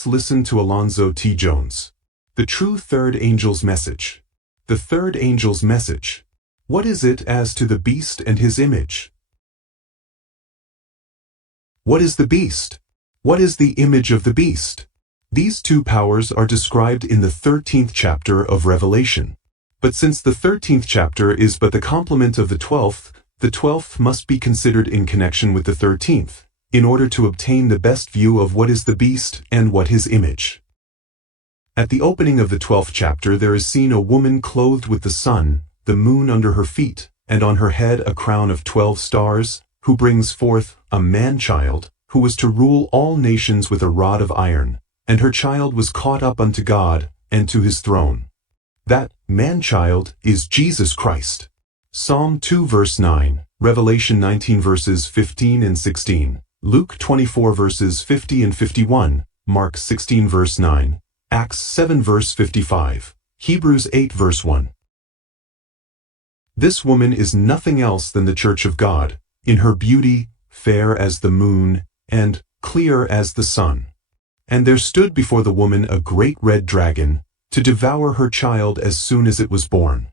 let's listen to Alonzo T. Jones. The true third angel's message. The third angel's message. What is it as to the beast and his image? What is the beast? What is the image of the beast? These two powers are described in the 13th chapter of Revelation. But since the 13th chapter is but the complement of the 12th must be considered in connection with the 13th, in order to obtain the best view of what is the beast and what his image. At the opening of the 12th chapter there is seen a woman clothed with the sun, the moon under her feet, and on her head a crown of 12 stars, who brings forth a man-child, who was to rule all nations with a rod of iron, and her child was caught up unto God, and to his throne. That man-child is Jesus Christ. Psalm 2 verse 9, Revelation 19 verses 15 and 16, Luke 24 verses 50 and 51, Mark 16 verse 9, Acts 7 verse 55, Hebrews 8 verse 1. This woman is nothing else than the Church of God, in her beauty, fair as the moon, and clear as the sun. And there stood before the woman a great red dragon, to devour her child as soon as it was born.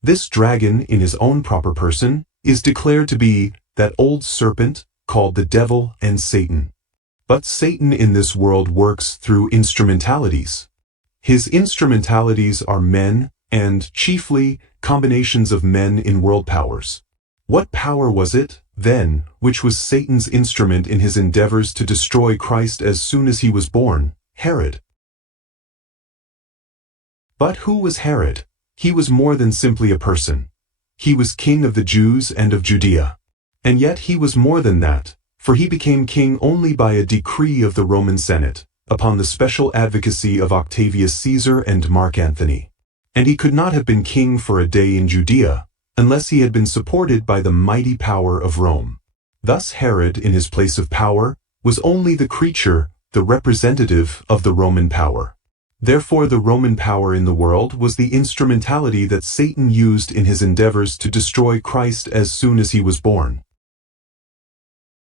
This dragon, in his own proper person, is declared to be that old serpent, called the devil and Satan. But Satan in this world works through instrumentalities. His instrumentalities are men, and chiefly combinations of men in world powers. What power was it, then, which was Satan's instrument in his endeavors to destroy Christ as soon as he was born? Herod. But who was Herod? He was more than simply a person. He was king of the Jews and of Judea. And yet he was more than that, for he became king only by a decree of the Roman Senate, upon the special advocacy of Octavius Caesar and Mark Antony. And he could not have been king for a day in Judea, unless he had been supported by the mighty power of Rome. Thus Herod, in his place of power, was only the creature, the representative of the Roman power. Therefore the Roman power in the world was the instrumentality that Satan used in his endeavors to destroy Christ as soon as he was born.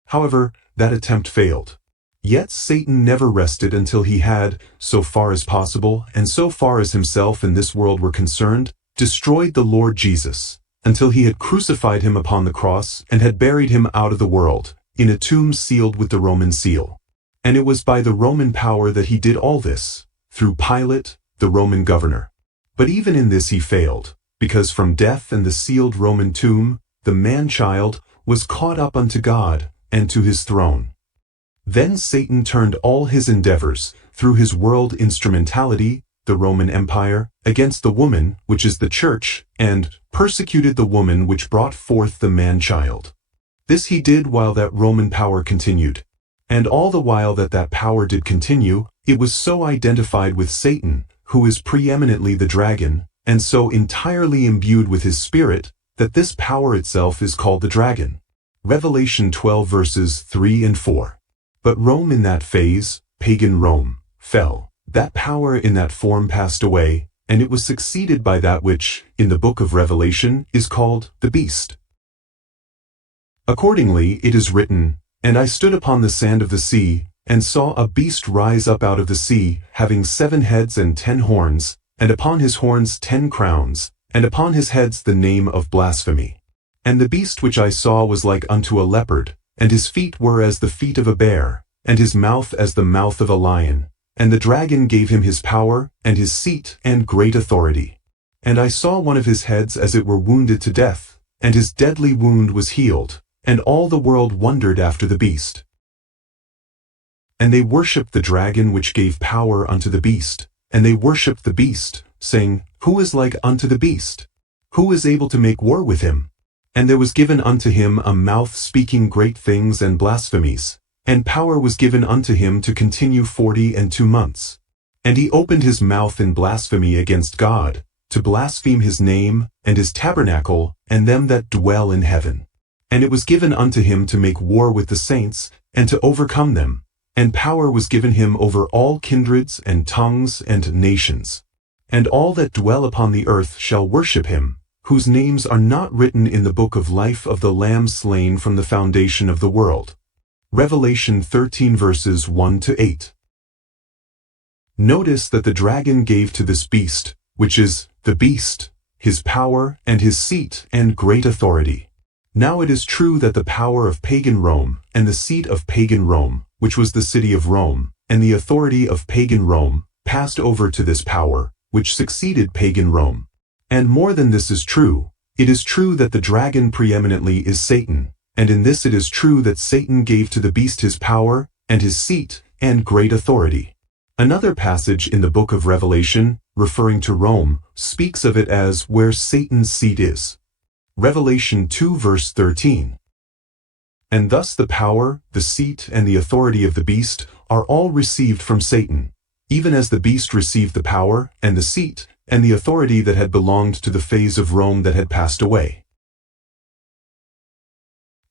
However, that attempt failed. Yet Satan never rested until he had, so far as possible and so far as himself and this world were concerned, destroyed the Lord Jesus, until he had crucified him upon the cross and had buried him out of the world, in a tomb sealed with the Roman seal. And it was by the Roman power that he did all this, through Pilate, the Roman governor. But even in this he failed, because from death and the sealed Roman tomb, the man-child was caught up unto God and to his throne. Then Satan turned all his endeavors, through his world instrumentality, the Roman Empire, against the woman, which is the church, and persecuted the woman which brought forth the man-child. This he did while that Roman power continued. And all the while that power did continue, it was so identified with Satan, who is preeminently the dragon, and so entirely imbued with his spirit, that this power itself is called the dragon. Revelation 12 verses 3 and 4. But Rome in that phase, pagan Rome, fell. That power in that form passed away, and it was succeeded by that which, in the book of Revelation, is called the beast. Accordingly, it is written, And I stood upon the sand of the sea, and saw a beast rise up out of the sea, having 7 heads and 10 horns, and upon his horns 10 crowns, and upon his heads the name of blasphemy. And the beast which I saw was like unto a leopard, and his feet were as the feet of a bear, and his mouth as the mouth of a lion. And the dragon gave him his power, and his seat, and great authority. And I saw one of his heads as it were wounded to death, and his deadly wound was healed, and all the world wondered after the beast. And they worshipped the dragon which gave power unto the beast, and they worshipped the beast, saying, Who is like unto the beast? Who is able to make war with him? And there was given unto him a mouth speaking great things and blasphemies, and power was given unto him to continue 42 months. And he opened his mouth in blasphemy against God, to blaspheme his name, and his tabernacle, and them that dwell in heaven. And it was given unto him to make war with the saints, and to overcome them. And power was given him over all kindreds and tongues and nations. And all that dwell upon the earth shall worship him, whose names are not written in the book of life of the Lamb slain from the foundation of the world. Revelation 13 verses 1 to 8. Notice that the dragon gave to this beast, which is the beast, his power and his seat and great authority. Now it is true that the power of pagan Rome and the seat of pagan Rome, which was the city of Rome, and the authority of pagan Rome, passed over to this power, which succeeded pagan Rome. And more than this is true, it is true that the dragon preeminently is Satan, and in this it is true that Satan gave to the beast his power, and his seat, and great authority. Another passage in the book of Revelation, referring to Rome, speaks of it as where Satan's seat is. Revelation 2 verse 13. And thus the power, the seat, and the authority of the beast are all received from Satan, even as the beast received the power, and the seat, and the authority that had belonged to the phase of Rome that had passed away.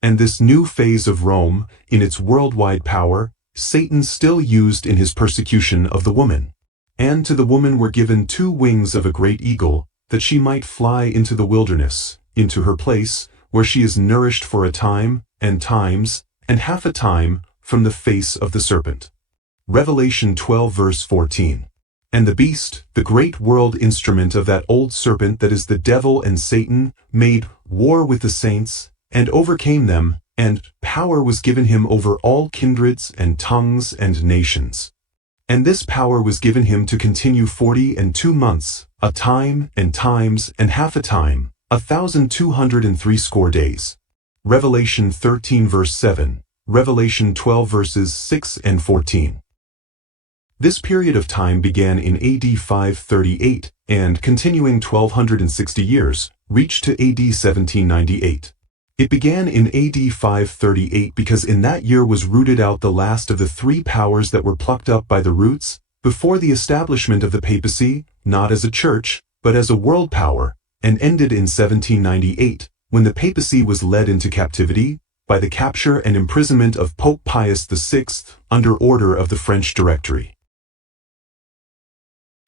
And this new phase of Rome, in its worldwide power, Satan still used in his persecution of the woman. And to the woman were given 2 wings of a great eagle, that she might fly into the wilderness, into her place, where she is nourished for a time, and times, and half a time, from the face of the serpent. Revelation 12 verse 14. And the beast, the great world instrument of that old serpent that is the devil and Satan, made war with the saints, and overcame them, and power was given him over all kindreds and tongues and nations. And this power was given him to continue 42 months, a time and times and half a time, 1,260 days. Revelation 13 verse 7, Revelation 12 verses 6 and 14. This period of time began in AD 538, and continuing 1,260 years, reached to AD 1798. It began in AD 538 because in that year was rooted out the last of the 3 powers that were plucked up by the roots, before the establishment of the papacy, not as a church, but as a world power, and ended in 1798, when the papacy was led into captivity, by the capture and imprisonment of Pope Pius VI, under order of the French Directory.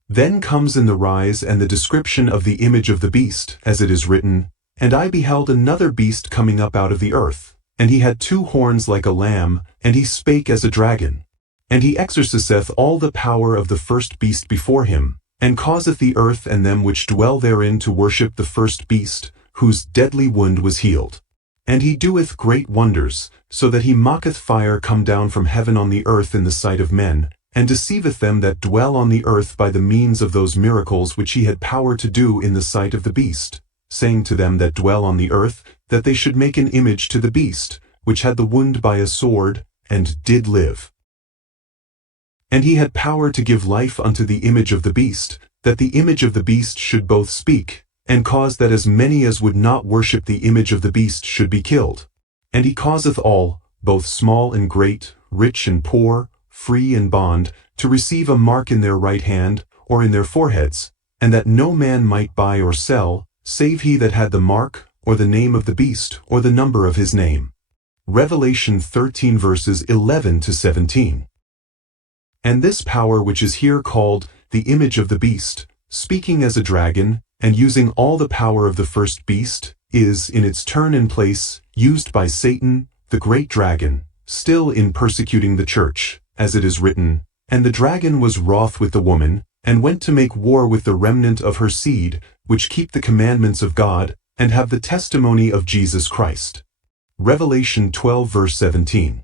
Then comes in the rise and the description of the image of the beast, as it is written, And I beheld another beast coming up out of the earth, and he had 2 horns like a lamb, and he spake as a dragon. And he exerciseth all the power of the first beast before him, and causeth the earth and them which dwell therein to worship the first beast, whose deadly wound was healed. And he doeth great wonders, so that he mocketh fire come down from heaven on the earth in the sight of men, and deceiveth them that dwell on the earth by the means of those miracles which he had power to do in the sight of the beast, saying to them that dwell on the earth, that they should make an image to the beast, which had the wound by a sword, and did live. And he had power to give life unto the image of the beast, that the image of the beast should both speak, and cause that as many as would not worship the image of the beast should be killed. And he causeth all, both small and great, rich and poor, free and bond, to receive a mark in their right hand, or in their foreheads, and that no man might buy or sell, save he that had the mark, or the name of the beast, or the number of his name. Revelation 13 verses 11 to 17. And this power which is here called the image of the beast, speaking as a dragon, and using all the power of the first beast, is, in its turn and place, used by Satan, the great dragon, still in persecuting the church, as it is written, And the dragon was wroth with the woman, and went to make war with the remnant of her seed, which keep the commandments of God, and have the testimony of Jesus Christ. Revelation 12 verse 17.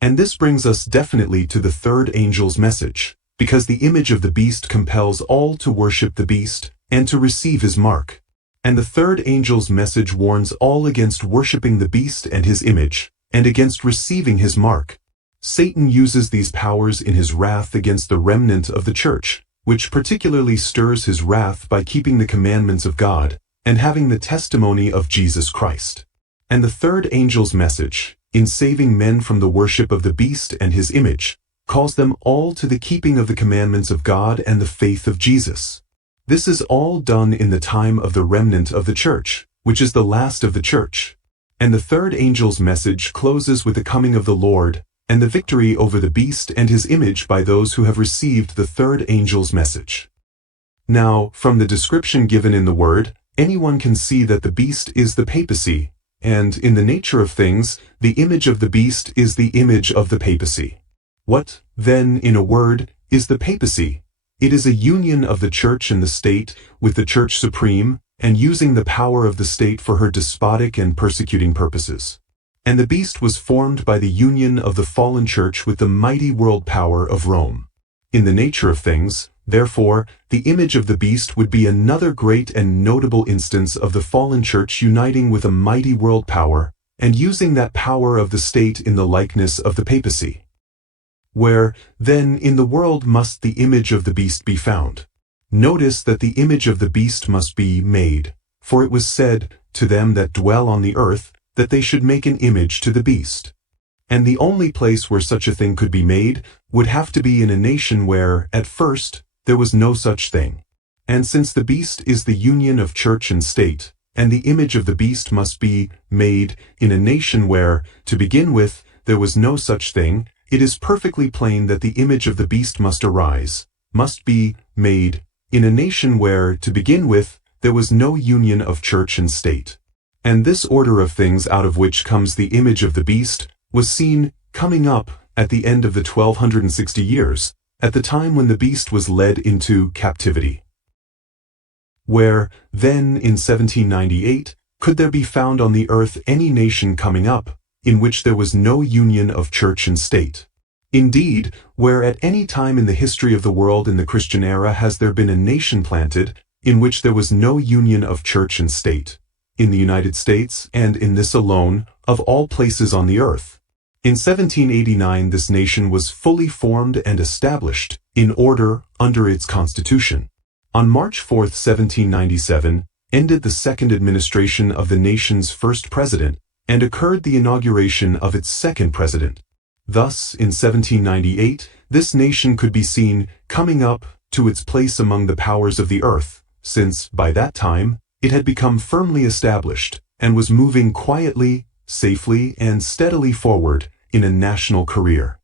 And this brings us definitely to the 3rd angel's message, because the image of the beast compels all to worship the beast, and to receive his mark. And the 3rd angel's message warns all against worshiping the beast and his image, and against receiving his mark. Satan uses these powers in his wrath against the remnant of the church, which particularly stirs his wrath by keeping the commandments of God, and having the testimony of Jesus Christ. And the 3rd angel's message, in saving men from the worship of the beast and his image, calls them all to the keeping of the commandments of God and the faith of Jesus. This is all done in the time of the remnant of the church, which is the last of the church. And the 3rd angel's message closes with the coming of the Lord, and the victory over the beast and his image by those who have received the 3rd angel's message. Now, from the description given in the word, anyone can see that the beast is the papacy, and in the nature of things, the image of the beast is the image of the papacy. What, then, in a word, is the papacy. It is a union of the church and the state, with the church supreme, and using the power of the state for her despotic and persecuting purposes. And the beast was formed by the union of the fallen church with the mighty world power of Rome. In the nature of things, therefore, the image of the beast would be another great and notable instance of the fallen church uniting with a mighty world power, and using that power of the state in the likeness of the papacy. Where, then, in the world must the image of the beast be found? Notice that the image of the beast must be made, for it was said to them that dwell on the earth that they should make an image to the beast. And the only place where such a thing could be made would have to be in a nation where, at first, there was no such thing. And since the beast is the union of church and state, and the image of the beast must be made in a nation where, to begin with, there was no such thing, it is perfectly plain that the image of the beast must be made, in a nation where, to begin with, there was no union of church and state. And this order of things out of which comes the image of the beast was seen coming up at the end of the 1260 years, at the time when the beast was led into captivity. Where, then, in 1798, could there be found on the earth any nation coming up, in which there was no union of church and state? Indeed, where at any time in the history of the world in the Christian era has there been a nation planted, in which there was no union of church and state? In the United States, and in this alone, of all places on the earth. In 1789 this nation was fully formed and established, in order, under its constitution. On March 4, 1797, ended the second administration of the nation's first president, and occurred the inauguration of its second president. Thus, in 1798, this nation could be seen coming up to its place among the powers of the earth, since, by that time, it had become firmly established, and was moving quietly, safely, and steadily forward in a national career.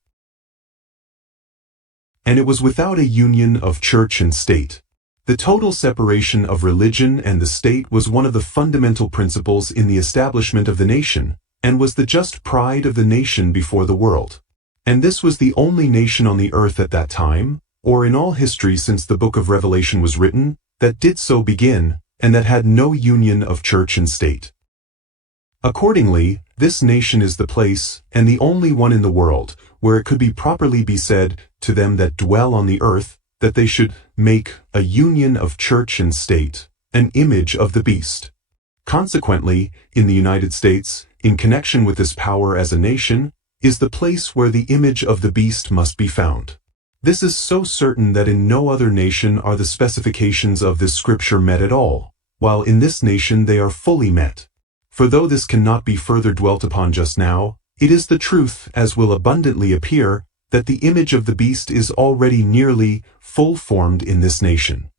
And it was without a union of church and state. The total separation of religion and the state was one of the fundamental principles in the establishment of the nation, and was the just pride of the nation before the world. And this was the only nation on the earth at that time, or in all history since the book of Revelation was written, that did so begin, and that had no union of church and state. Accordingly, this nation is the place, and the only one in the world, where it could be properly be said to them that dwell on the earth, that they should make a union of church and state, an image of the beast. Consequently, in the United States, in connection with this power as a nation, is the place where the image of the beast must be found. This is so certain that in no other nation are the specifications of this scripture met at all, while in this nation they are fully met. For though this cannot be further dwelt upon just now, it is the truth, as will abundantly appear, that the image of the beast is already nearly full formed in this nation.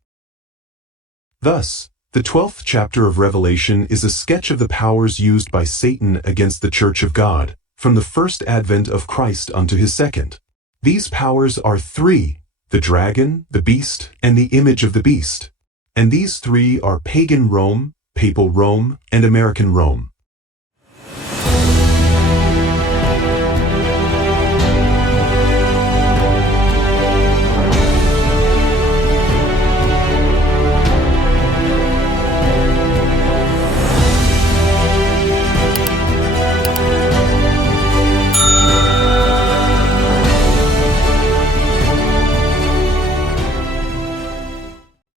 Thus, the 12th chapter of Revelation is a sketch of the powers used by Satan against the Church of God, from the first advent of Christ unto his second. These powers are three: the dragon, the beast, and the image of the beast. And these three are pagan Rome, papal Rome, and American Rome.